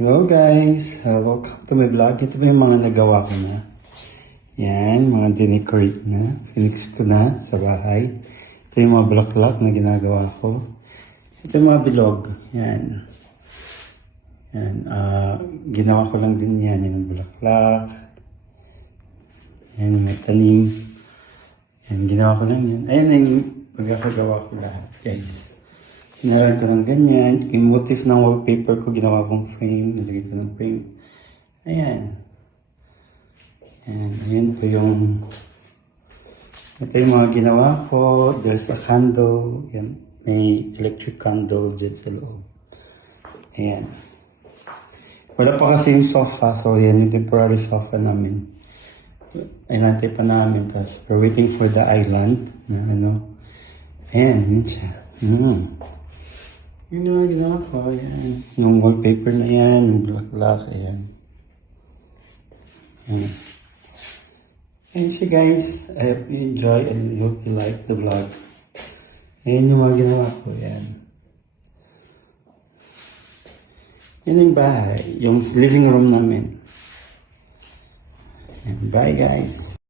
Hello guys! Welcome to my vlog. Ito ba yung mga nagawa ko na? Yan, mga dinecorate na. Finix ko na sa bahay. Ito yung mga bulaklak na ginagawa ko. Ito yung mga bilog. Yan. Yan. Ginawa ko lang din yan. Yan yung bulaklak. Yan yung may tanim. Yan, ginawa ko lang yan. Ayan yung pagkakagawa ko lahat guys. Ginawa ko lang ganyan. Yung motif ng wallpaper ko, ginawa kong frame. Nilagay ko ng frame. Ayan. Ayan. Ayan po yung... Ito yung mga ginawa ko. There's a candle. Ayan. May electric candle dito sa loob. Ayan. Wala pa kasi yung sofa. So, yan yung temporary sofa namin. Inantay pa namin. Tapos, we're waiting for the island. Na ano. Ayan. Yun siya. Yun na ginawa ko, ayan. Yung wallpaper na yan, yung bulaklak, ayan. Ayan. Ayan siya guys. I hope you enjoy and I hope you like the vlog. Ayan yung mga ginawa ko, ayan. Yan yung bahay, yung living room namin. Ayan. Bye guys.